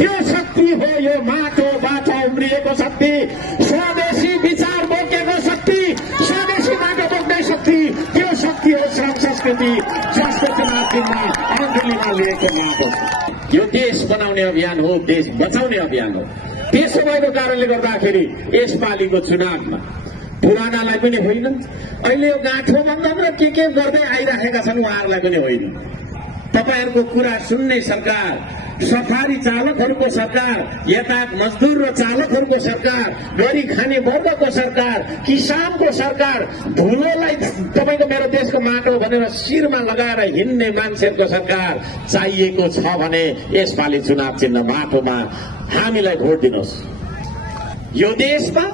त्यो शक्ति हो यो माटोबाट उम्रिएको शक्ति, स्वदेशी विचार बोकेको शक्ति, स्वदेशी माटो बोक्ने शक्ति। त्यो शक्ति हो श्रम संस्कृति, जसको चुनाव चिन्ह अङ्गुलीमा लिएको माटो। यो देश बनाउने अभियान हो, देश बचाउने अभियान हो। त्यसो भएको कारणले गर्दाखेरि यसपालिको चुनावमा पुरानालाई पनि होइन, अहिले यो गाँठो बन्धन र के गर्दै आइराखेका छन् उहाँहरूलाई पनि होइन। तपाईहरूको कुरा सुन्ने सरकार, सफारी चालकहरूको सरकार, यातायात मजदुर र चालकहरूको सरकार, गरी खाने वर्गको सरकार, किसानको सरकार, धुलोलाई तपाईको मेरो देशको माटो भनेर शिरमा लगाएर हिँड्ने मान्छेहरूको सरकार चाहिएको छ भने यसपालि चुनाव चिन्ह माटोमा हामीलाई भोट दिनुहोस्। यो देशमा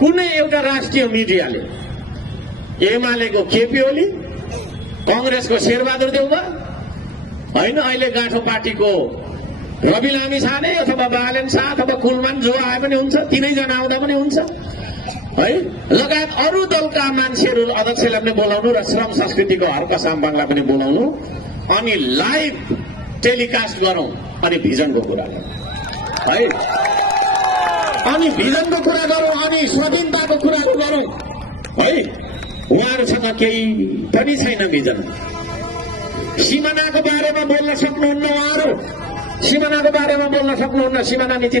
कुनै एउटा राष्ट्रिय मिडियाले एमालेको केपी ओली, कंग्रेसको शेरबहादुर देउवा होइन, अहिले गाँठो पार्टीको रवि लामिछाने अथवा बालेन शाह अथवा कुलमान जो आए पनि हुन्छ, तीनैजना आउँदा पनि हुन्छ है, लगायत अरू दलका मान्छेहरू अध्यक्षलाई पनि बोलाउनु र श्रम संस्कृतिको हर्क साम्बाङलाई पनि बोलाउनु, अनि लाइभ टेलिकास्ट गरौं, अनि भिजनको कुरा गरौं है, अनि भिजनको कुरा गरौं, अनि स्वाधीनताको कुराहरू गरौं है। उहाँहरूसँग केही पनि छैन भिजन। सिमानाको बारेमा बोल्न सक्नुहुन्न उहाँहरू, सिमानाको बारेमा बोल्न सक्नुहुन्न। सिमाना नीति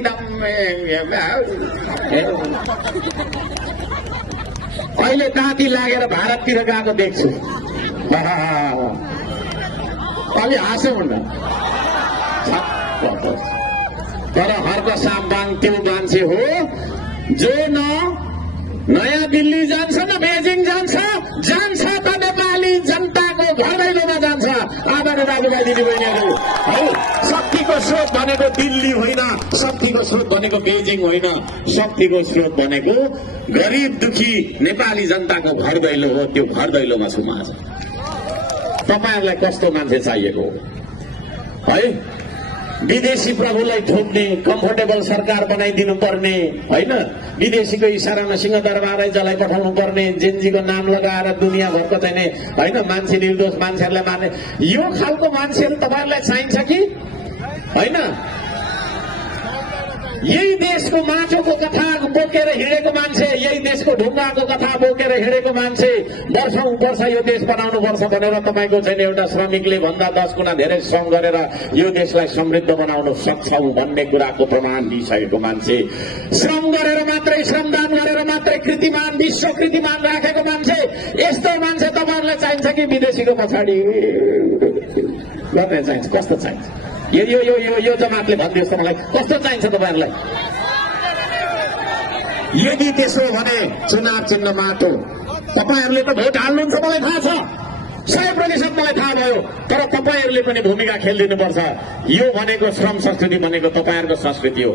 अहिले ताती लागेर भारततिर गएको देख्छु, अलि हाँसो हुन्न। तर हर्क साम्बाङ त्यो मान्छे हो जो न नयाँ दिल्ली जान्छ न बेजिङ जान्छ, जान्छ त नेपाली जनताको घर दैलोमा जान्छ। आदरणीय दाजुभाइ दिदीबहिनीहरू है, शक्तिको स्रोत भनेको दिल्ली होइन, शक्तिको स्रोत भनेको बेजिङ होइन, शक्तिको स्रोत भनेको गरिब दुखी नेपाली जनताको घर दैलो हो। त्यो घर दैलोमा छु म आज। तपाईहरूलाई कस्तो मान्छे चाहिएको हो है? विदेशी प्रभुलाई ठोक्ने कम्फर्टेबल सरकार बनाइदिनु पर्ने होइन, विदेशीको इसारामा सिंहदरबारै जलाई पठाउनु पर्ने, जेन्जीको नाम लगाएर दुनियाँभरको चाहिने होइन, मान्छे निर्दोष मान्छेहरूलाई मार्ने, यो खालको मान्छेहरू तपाईँहरूलाई चाहिन्छ कि होइन? यही देशको माटोको कथा बोकेर हिँडेको मान्छे, यही देशको ढुङ्गाको कथा बोकेर हिँडेको मान्छे, वर्षौं वर्ष यो देश बनाउनु पर्छ भनेर तपाईँको चाहिँ एउटा श्रमिकले भन्दा 10 गुणा धेरै श्रम गरेर यो देशलाई समृद्ध बनाउन सक्छौं भन्ने कुराको प्रमाण दिइसकेको मान्छे, श्रम गरेर मात्रै, श्रमदान गरेर मात्रै कीर्तिमान, विश्व कीर्तिमान राखेको मान्छे, यस्तो मान्छे तपाईँहरूलाई चाहिन्छ कि विदेशीको पछाडि गर्ने चाहिन्छ? कस्तो चाहिन्छ? यो यो यो यो यो जमातले भनिदियोस् त मलाई, कस्तो चाहिन्छ तपाईँहरूलाई? यदि त्यसो भने चुनाव चिन्ह माटो। तपाईँहरूले त भोट हाल्नुहुन्छ मलाई थाहा छ, 100% मलाई थाहा भयो, तर तपाईँहरूले पनि भूमिका खेलिदिनुपर्छ। यो भनेको श्रम संस्कृति भनेको तपाईँहरूको संस्कृति हो।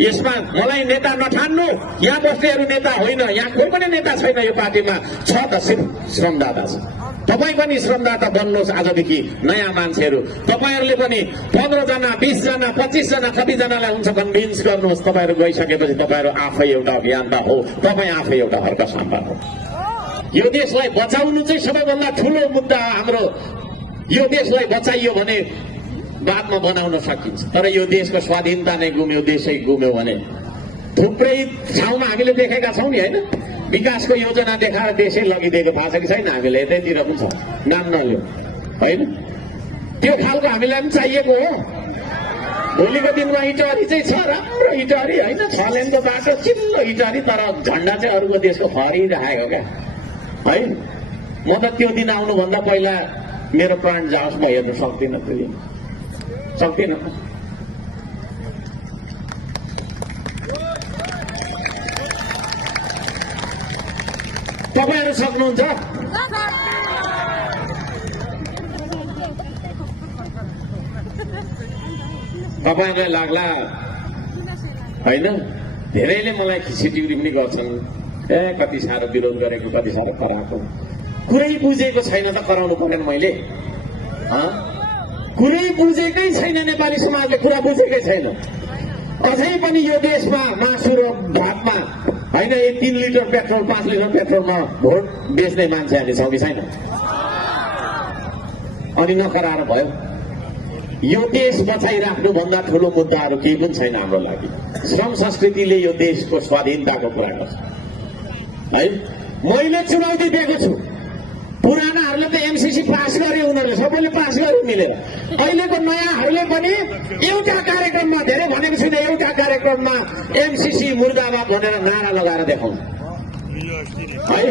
यसमा मलाई नेता नठान्नु, यहाँ बस्नेहरू नेता होइन, यहाँ कोही पनि नेता छैन यो पार्टीमा, छ त सिर्फ श्रमदाता छ। तपाईँ पनि श्रमदाता बन्नुहोस् आजदेखि, नयाँ मान्छेहरू। तपाईँहरूले पनि 15 जना, 20 जना, 25 जना, कतिजनालाई हुन्छ कन्भिन्स गर्नुहोस्। तपाईँहरू गइसकेपछि तपाईँहरू आफै एउटा अभियन्ता हो, तपाईँ आफै एउटा हर्क साम्बाङ हो। यो देशलाई बचाउनु चाहिँ सबैभन्दा ठूलो मुद्दा हाम्रो। यो देशलाई बचाइयो भने बादमा बनाउन सकिन्छ, तर यो देशको स्वाधीनता नै गुम्यो, देशै गुम्यो भने थुप्रै ठाउँमा हामीले देखेका छौँ नि होइन, विकासको योजना देखाएर देशै लगिदिएको थाहा छ कि छैन? हामीले यतैतिर पनि छ, नाम नलियो होइन। त्यो खालको हामीलाई पनि चाहिएको हो। भोलिको दिनमा इटहरी चाहिँ छ, राम्रो इटहरी होइन, 6 लेनको बाटो, चिल्लो इटहरी, तर झन्डा चाहिँ अरूको देशको फहरिरहेको क्या है। म त त्यो दिन आउनुभन्दा पहिला मेरो प्राण जाओस्, म हेर्न सक्दिनँ, त्यो दिन सक्दिनँ। तपाईहरु सक्नुहुन्छ? तपाईहरुलाई लाग्ला हैन, धेरैले मलाई खिचिटिउरी पनि गर्छन्, ए कति साह्रो विरोध गरेको, कति साह्रो कराएको। कुरै बुझेको छैन त कराउनु पर्दैन मैले? कुरै बुझेकै छैन, नेपाली समाजले कुरा बुझेकै छैन। अझै पनि यो देशमा मासु र भातमा हैन 3 लिटर पेट्रोल, 5 लिटर पेट्रोलमा भोट बेच्ने मान्छे हामी छौँ कि छैन? अनि नकराएर भयो। यो देश बचाइराख्नु भन्दा ठुलो मुद्दाहरू केही पनि छैन हाम्रो लागि। श्रम संस्कृतिले यो देशको स्वाधीनताको कुरा गर्छ है। मैले चुनौती दिएको छु, पुरानाहरूले त एमसीसी पास गरे, उनीहरूले सबैले पास गरे मिलेर। अहिलेको नयाँहरूले पनि एउटा कार्यक्रममा, धेरै भनेको छैन, एउटा कार्यक्रममा एमसीसी मुर्दाबाद भनेर नारा लगाएर देखाउनु है।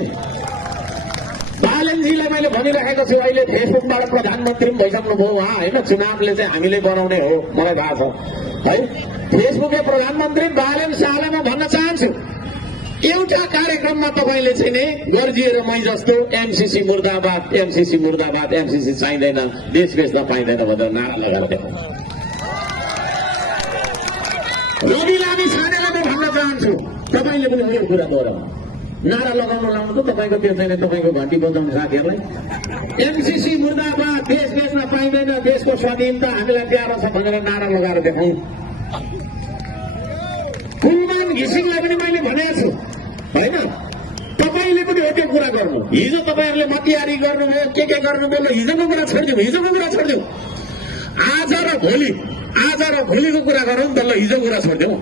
बालनजीलाई मैले भनिराखेको छु, अहिले फेसबुकबाट प्रधानमन्त्री पनि भइसक्नुभयो उहाँ होइन। चुनावले चाहिँ हामीले बनाउने हो, मलाई थाहा छ है। फेसबुकले प्रधानमन्त्री बालन शाहलाई म भन्न चाहन्छु, एउटा कार्यक्रममा तपाईँले चाहिँ नि गर्जिएर मै जस्तो एमसीसी मुर्दाबाद, एमसीसी मुर्दाबाद, एमसीसी चाहिँदैन, देश बेच्न पाइँदैन भनेर नारा लगाएर देखाउनु। रवि लामी छानेलाई म भन्न चाहन्छु, तपाईँले पनि उयो कुरा दोहोऱ्याउनु, नारा लगाउन लाउनु त तपाईँको त्यो चाहिँ तपाईँको घन्टी बजाउने साथीहरूलाई। एमसीसी मुर्दाबाद, देश बेच्न पाइँदैन, देशको स्वाधीनता हामीलाई प्यारो छ भनेर नारा लगाएर देखाउँ। कुलमान घिसिङलाई पनि मैले भनेको छु होइन, तपाईँले पनि हो त्यो कुरा गर्नु। हिजो तपाईँहरूले मतियारी गर्नुभयो, के गर्नुभयो, ल हिजोको कुरा छोडिदिउँ, हिजोको कुरा छोडिदिउँ। आज र भोलिको कुरा गरौँ त, ल हिजो कुरा छोडिदिउँ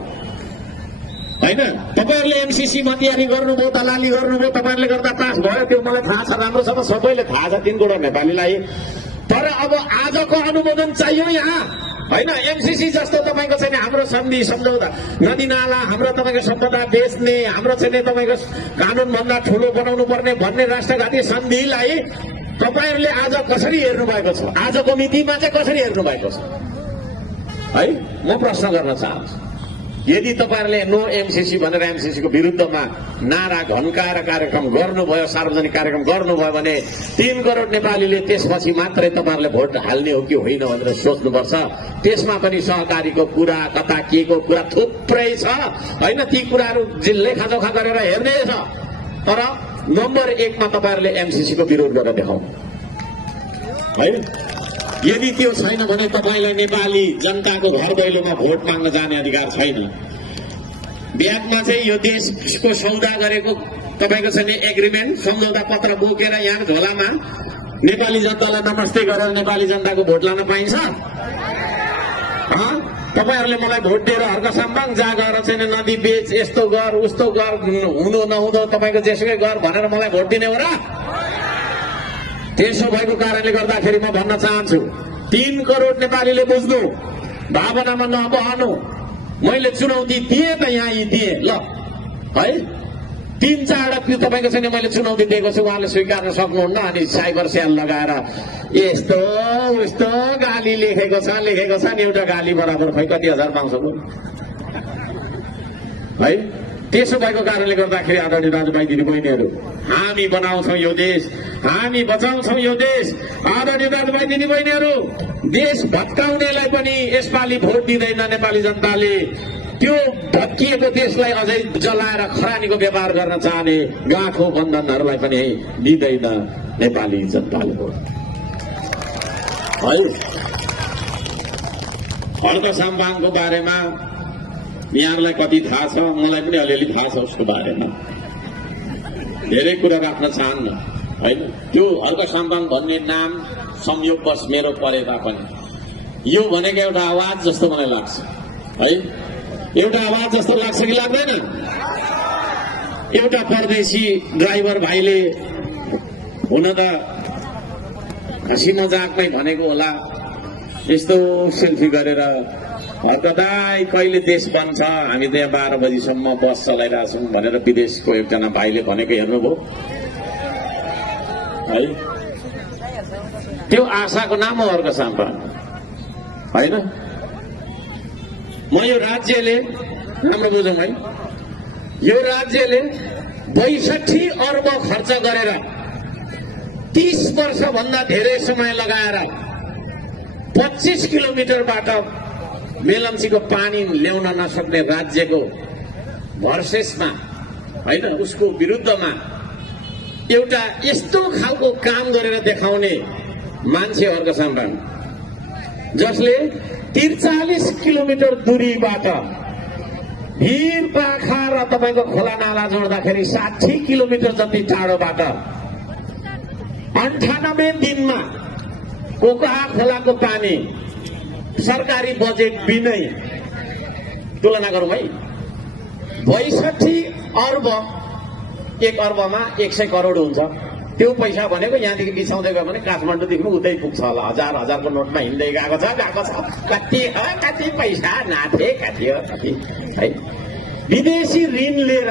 होइन। तपाईँहरूले एमसीसी मतियारी गर्नुभयो, दलाली गर्नुभयो, तपाईँहरूले गर्दा पास भयो, त्यो मलाई थाहा छ, राम्रोसँग सबैले थाहा छ 3 करोड नेपालीलाई। तर अब आजको अनुमोदन चाहियो यहाँ होइन। एमसीसी जस्तो तपाईँको चाहिँ हाम्रो सन्धि सम्झौता, नदी नाला, हाम्रो तपाईँको सम्पदा बेच्ने, हाम्रो चाहिँ तपाईँको कानुनभन्दा ठुलो बनाउनु पर्ने भन्ने राष्ट्रघाती सन्धिलाई तपाईँहरूले आज कसरी हेर्नु भएको छ, आजको मितिमा चाहिँ कसरी हेर्नु भएको छ है। म प्रश्न गर्न चाहन्छु, यदि तपाईँहरूले नो एमसीसी भनेर एमसीसीको विरुद्धमा नारा घन्काएर कार्यक्रम गर्नुभयो, सार्वजनिक कार्यक्रम गर्नुभयो भने 3 करोड नेपालीले त्यसपछि मात्रै तपाईँहरूले भोट हाल्ने हो कि होइन भनेर सोच्नुपर्छ। त्यसमा पनि सहकारीको कुरा, कता के को कुरा थुप्रै छ होइन। ती कुराहरू लेखाजोखा गरेर हेर्ने छ। तर नम्बर 1 मा तपाईँहरूले एमसीसीको विरोध गरेर देखाउनु है। यदि त्यो छैन भने तपाईँलाई नेपाली जनताको घर दैलोमा भोट माग्न जाने अधिकार छैन। ब्यागमा चाहिँ यो देशको सौदा गरेको तपाईँको चाहिँ एग्रिमेन्ट, सम्झौता पत्र बोकेर यहाँ झोलामा नेपाली जनतालाई नमस्ते गरेर नेपाली जनताको भोट लान पाइन्छ? तपाईँहरूले मलाई भोट दिएर हर्क सम्बाङ जा गएर चाहिँ नदी बेच, यस्तो गर, उस्तो गर, हुँदो नहुँदो तपाईँको जेसुकै गर भनेर मलाई भोट दिने हो र? त्यसो भएको कारणले गर्दाखेरि म भन्न चाहन्छु, 3 करोड नेपालीले बुझ्नु, भावनामा नबहनु। मैले चुनौती दिएँ त यहाँ दिएँ ल है। 3-4 तपाईँको छैन मैले चुनौती दिएको छु, उहाँले स्वीकार्न सक्नुहुन्न। अनि साइबर सेल लगाएर यस्तो उस्तो गाली लेखेको छ नि, एउटा गाली बराबर खै कति हजार पाउँछ है। त्यसो भएको कारणले गर्दाखेरि आदरणीय दाजुभाइ दिदीबहिनीहरू, हामी बनाउँछौँ यो देश, हामी बचाउँछौँ यो देश। आदरणीय दाजुभाइ दिदीबहिनीहरू, देश भत्काउनेलाई पनि यसपालि भोट दिँदैन नेपाली जनताले। त्यो भत्किएको देशलाई अझै जलाएर खरानीको व्यापार गर्न चाहने गाँठो बन्धनहरूलाई पनि दिँदैन नेपाली जनताले भोट है। हर्क साम्बाङको बारेमा यहाँहरूलाई कति थाहा छ, मलाई पनि अलिअलि थाहा छ उसको बारेमा। धेरै कुरा राख्न चाहन्न होइन। त्यो हर्क साम्बाङ भन्ने नाम संयोगवश मेरो परे तापनि यो भनेको एउटा आवाज जस्तो मलाई लाग्छ है। एउटा आवाज जस्तो लाग्छ कि लाग्दैन? एउटा परदेशी ड्राइभर भाइले हुन त हँसी मजाकमै भनेको होला, यस्तो सेल्फी गरेर हर्क दाइ कहिले देश बन्छ, हामी त यहाँ 12 बजीसम्म बस चलाइरहेको छौँ भनेर विदेशको एकजना भाइले भनेको हेर्नुभयो है। त्यो आशाको नाम हो हर्क साम्बाङ होइन। म यो राज्यले, राम्रो बुझौँ है, यो राज्यले 62 अर्ब खर्च गरेर 30 वर्षभन्दा धेरै समय लगाएर 25 किलोमिटरबाट मेलम्चीको पानी ल्याउन नसक्ने राज्यको भर्सेसमा होइन, उसको विरुद्धमा एउटा यस्तो खालको काम गरेर देखाउने मान्छे हर्क साम्बाङ, जसले 43 किलोमिटर दूरीबाट भिर पाखा र तपाईँको खोला नाला जोड्दाखेरि 60 किलोमिटर जति टाढोबाट 98 दिनमा कोकहा खोलाको पानी सरकारी बजेट बिनै तुलना गरौँ है। 62 अर्ब, 1 अर्बमा 100 करोड हुन्छ। त्यो पैसा भनेको यहाँदेखि बिछाउँदै गयो भने काठमाडौँदेखि उतै पुग्छ होला। हजार हजारको नोटमा हिँड्दै गएको छ। कति पैसा नाथे कति हो कति है। विदेशी ऋण लिएर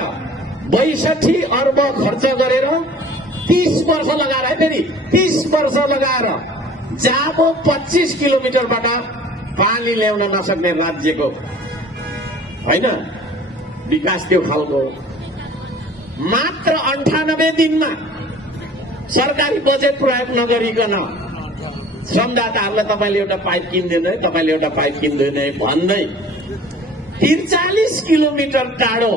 62 अर्ब खर्च गरेर 30 वर्ष लगाएर है, फेरि 30 वर्ष लगाएर जाबो 25 किलोमिटरबाट पानी ल्याउन नसक्ने राज्यको होइन विकास त्यो खालको मात्र 98 दिनमा सरकारी बजेट प्रयोग नगरिकन श्रमदाताहरूलाई तपाईँले एउटा पाइप किन्दैन है, तपाईँले एउटा पाइप किन्दैन है भन्दै 43 किलोमिटर टाढो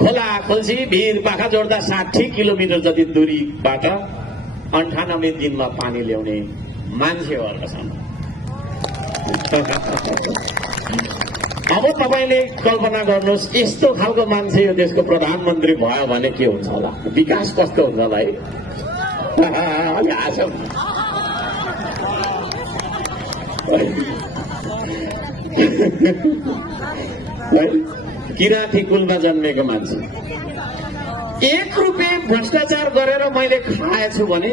खोला खोल्सी भिर पाखा जोड्दा 60 किलोमिटर जति दूरीबाट 98 दिनमा पानी ल्याउने मान्छे हो अर्कोसँग। अब तपाईँले कल्पना गर्नुहोस् यस्तो खालको मान्छे यो देशको प्रधानमन्त्री भयो भने के हुन्छ होला, विकास कस्तो हुन्छ होला है। किराँती कुलमा जन्मेको मान्छे 1 रुपियाँ भ्रष्टाचार गरेर मैले खाएछु भने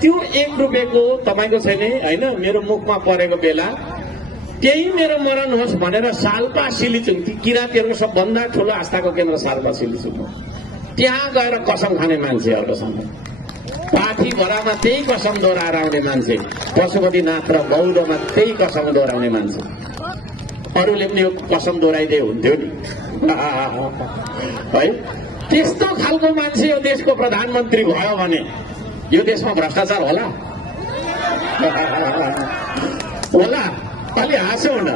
त्यो 1 रुपियाँको तपाईँको छैन होइन, मेरो मुखमा परेको बेला त्यही मेरो मरण होस् भनेर सालपा सिलिचुङ, किराँतीहरूको सबभन्दा ठुलो आस्थाको केन्द्र सालपा सिलिचुङ हो, त्यहाँ गएर कसम खाने मान्छेहरूसँग पाठी भरामा त्यही कसम दोहोऱ्याएर आउने मान्छे, पशुपतिनाथ र बौद्धमा त्यही कसम दोहोऱ्याउने मान्छे। अरूले पनि यो कसम दोहोऱ्याइदिए हुन्थ्यो नि है। त्यस्तो खालको मान्छे यो देशको प्रधानमन्त्री भयो भने यो देशमा भ्रष्टाचार होला होला। अलि हाँसौँ न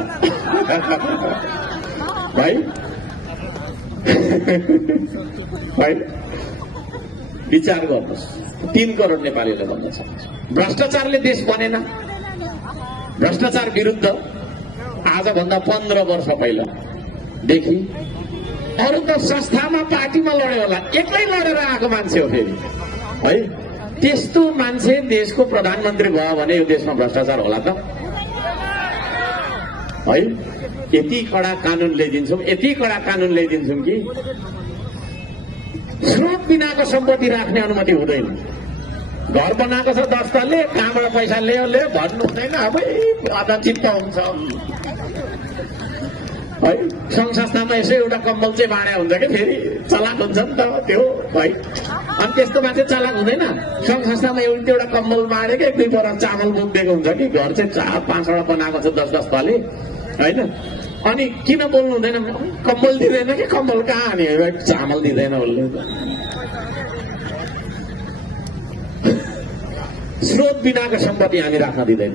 है। विचार गर्नुहोस्, 3 करोड नेपालीले भन्न चाहन्छ भ्रष्टाचारले देश बनेन। भ्रष्टाचार विरुद्ध आजभन्दा 15 वर्ष पहिलादेखि अरू त संस्थामा पार्टीमा लड्यो होला, एक्लै लडेर आएको मान्छे हो फेरि है। त्यस्तो मान्छे देशको प्रधानमन्त्री भयो भने यो देशमा भ्रष्टाचार होला त है। यति कडा कानून ल्याइदिन्छौँ, यति कडा कानून ल्याइदिन्छौँ कि स्रोत बिनाको सम्पत्ति राख्ने अनुमति हुँदैन। घर बनाएको छ 10 तले, कहाँबाट पैसा ल्यायो भन्नु हुँदैन। अब आधा चित्त हुन्छ है। सङ्घ संस्थामा यसो एउटा कम्बल चाहिँ बाँडा हुन्छ कि फेरि चलाक हुन्छ नि त त्यो है। अनि त्यस्तो मान्छे चलाक हुँदैन। सङ्घ संस्थामा एउटा कम्बल बाँडेको 1-2 बोरा चामल बोकिदिएको हुन्छ कि घर चाहिँ 4-5वटा बनाएको छ 10-10 तले होइन। अनि किन बोल्नु हुँदैन, कम्बल दिँदैन कि कम्बल कहाँ अनि चामल दिँदैन उसले। स्रोत बिनाको सम्पत्ति हामी राख्न दिँदैन,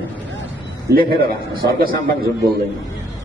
लेखेर राख्नु। सर्क साम्बाङ झुट बोल्दैन।